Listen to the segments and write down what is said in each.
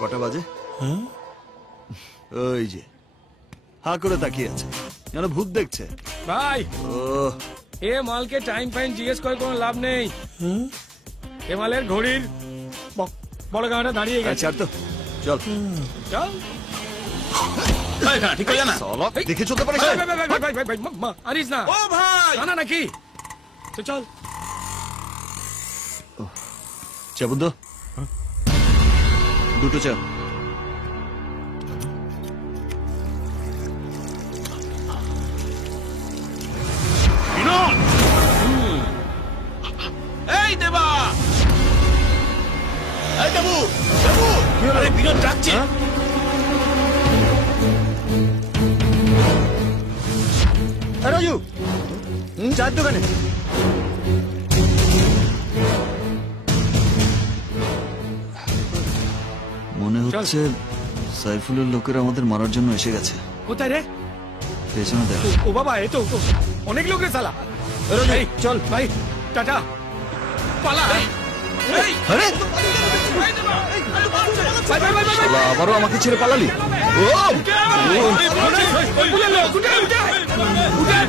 কটা বাজে? ওই যে হা করে তাকিয়ে আছে, যেন ভূত দেখছে। ভাই ও এ মালকে টাইম ফাইন জিজ্ঞেস করে কোনো লাভ নেই। এ মালের ঘড়ির বড় গাঁটা দাঁড়িয়ে গেছে। ছাড় তো, চল চল। ঠিক করে না চলো, দেখে চলতে পারিস? ভাই, ভাই, ভাই, ভাই, ভাই, ভাই, ভাই, আনিস না। ও ভাই জানা নাকি? তো চল। চা বুদ্ধ, দুটো চা। এই দেবা, এই দেবু, দেবু, আরে বিনোদ ডাকছে। রাজু, চার দোকানে। মনে হচ্ছে সাইফুলের লোকেরা আমাদের মারার জন্য এসে গেছে। কোথায় রে? পেছনে দেখ। ও বাবা, এ তো অনেক লোক রে সালা। এই, চল ভাই, টাটা, পালা। এই, আরে ভাই, ভাই, ভাই, ভাই, ভাই, শালা, আবারও আমাকে ছেড়ে পালালি? ও উঠে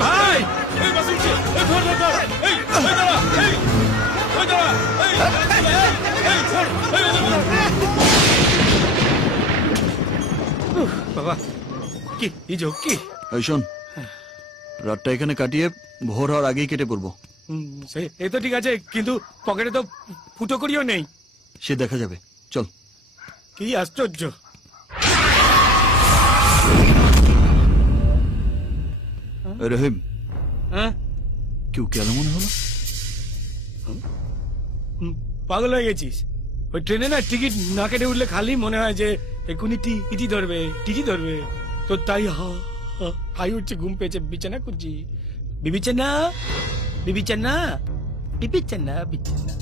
ভাই। বাবা, কি এই যোগ কি? এই শোন, রাতটা এখানে কাটিয়ে ভোর হওয়ার আগেই কেটে পড়বো। এ তো ঠিক আছে, কিন্তু পকেটে তো ফুটো করিও নেই। সে দেখা যাবে, চল। কি আশ্চর্য। রহিম, হ্যাঁ, কেউ কেন মনে হলো? পাগল হয়ে গেছিস? ওই ট্রেনে না টিকিট না কেটে উঠলে খালি মনে হয় যে এখনই টিটি ধরবে, টিটি ধরবে। তো তাই হাই উঠছে, ঘুম পেয়েছে, বিছানা খুঁজছি। বিবিছানা, বিবিছানা, বিবিছানা, বিছানা।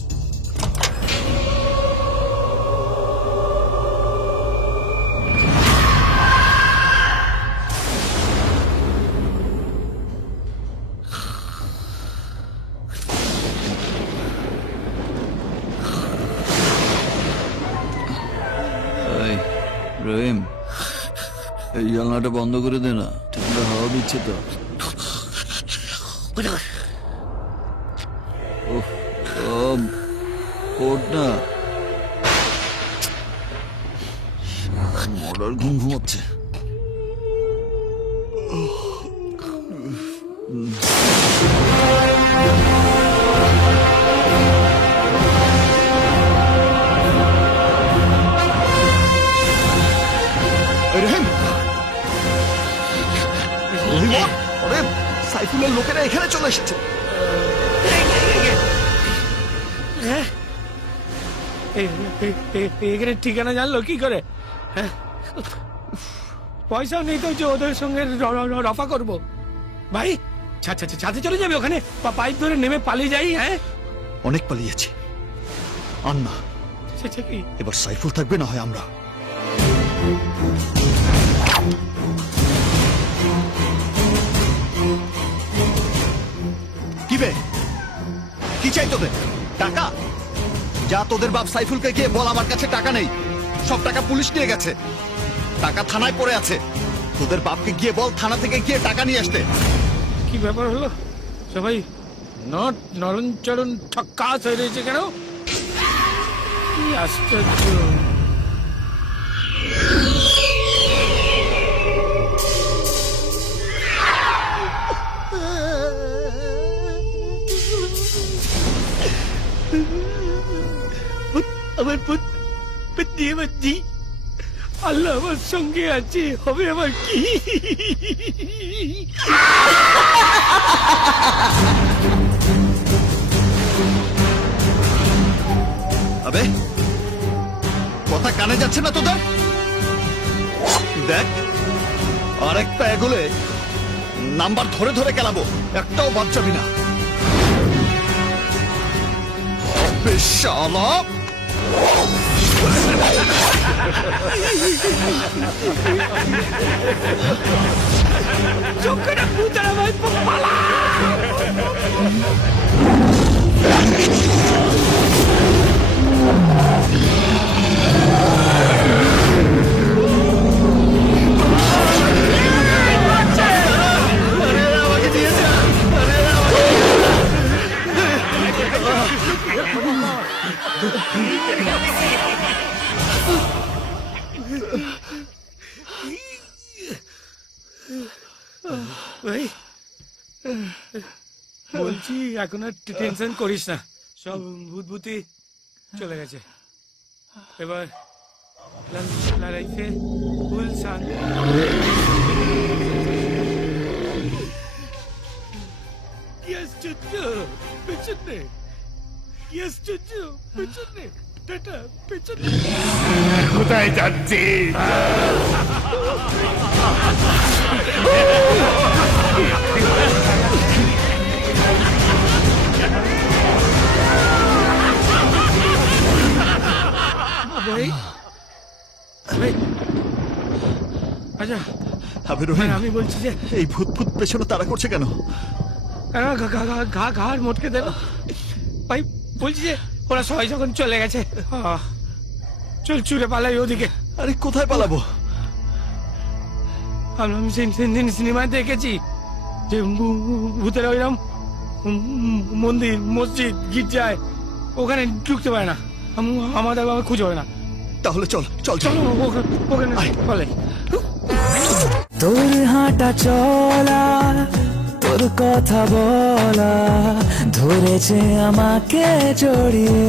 রহিম, এই জানলাটা বন্ধ করে দে না, ঠান্ডা হাওয়া দিচ্ছে তো। ওঠ না, মরার ঘুম ঘুমাচ্ছে। সাইফুলের লোকেরা এখানে চলে এসেছে। এখানে ঠিকানা জানলো কি করে? পয়সাও নেই তো যে ওদের সঙ্গে রফা করবো। ভাই ছাদে চলে যাবে, ওখানে পাইপ ধরে নেমে পালিয়ে যাই। হ্যাঁ, অনেক পালিয়েছি, আর না, এবার সাইফুল থাকবে না হয় আমরা। কি বে, কি চাই তোদের? টাকা? যা তোদের বাপ সাইফুলকে গিয়ে বল আমার কাছে টাকা নেই, সব টাকা পুলিশ নিয়ে গেছে, টাকা থানায় পড়ে আছে। তোদের বাপকে গিয়ে বল থানা থেকে গিয়ে টাকা নিয়ে আসতে। কি ব্যাপার হলো? সবাই নরম চরণ ঠক্কাস হয়ে রয়েছে কেন? কি আশ্চর্য। আমার বুদ্ধি, আল্লাহ আমার সঙ্গে আছে, হবে আমার কি? আবে, কথা কানে যাচ্ছে না তোদের? দেখ, আরেকটা এগোলে নাম্বার ধরে ধরে গেলাবো, একটাও বাদ যাবি না। শালা, চোখটা পুতারা ভাই, পালা। ভাই বলছি এখন আর টেনশন করিস না, সব ভূতভূতি চলে গেছে। এবার লড়াইতে ফুল শান্তি। কি আশ্চর্য, পেছনে কি আশ্চর্য, পেছনে টাটা, পেছনে কোথায় যাচ্ছি? ভাই ভাই আচ্ছা আবে রহিম, আমি বলছি যে এই ভূত ভূত পেছনে তাড়া করছে কেন? ঘাড় মোটকে দেব ভাই। বলছি যে ওরা সবাই যখন চলে গেছে, চল চুরে পালাই ওদিকে। আরে কোথায় পালাবো? আমি সিনেমায় দেখেছি যে ভূতেরা ওইরকম মন্দির মসজিদ গির্জায় ওখানে ঢুকতে পারে না, আমাদের খুঁজে হয় না। তাহলে চল চল চল। চলো ওখানে পালাই। তোর হাঁটা চলা, তোর কথা বলা ধরেছে আমাকে জড়িয়ে।